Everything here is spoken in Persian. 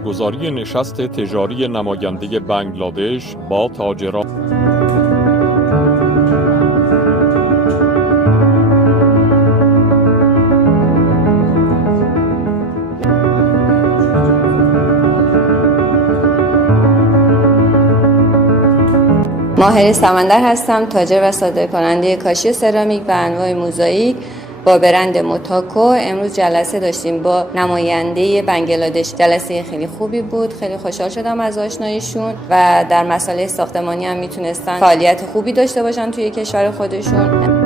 برگزاری نشست تجاری نماینده بنگلادش با تاجران. ماهر سمندر هستم، تاجر و صادرکننده کاشی سرامیک و انواع موزاییک با برند موتاکو. امروز جلسه داشتیم با نماینده بنگلادش. جلسه خیلی خوبی بود، خیلی خوشحال شدم از آشناییشون و در مسائل ساختمانی هم میتونستن فعالیت خوبی داشته باشن توی کشور خودشون.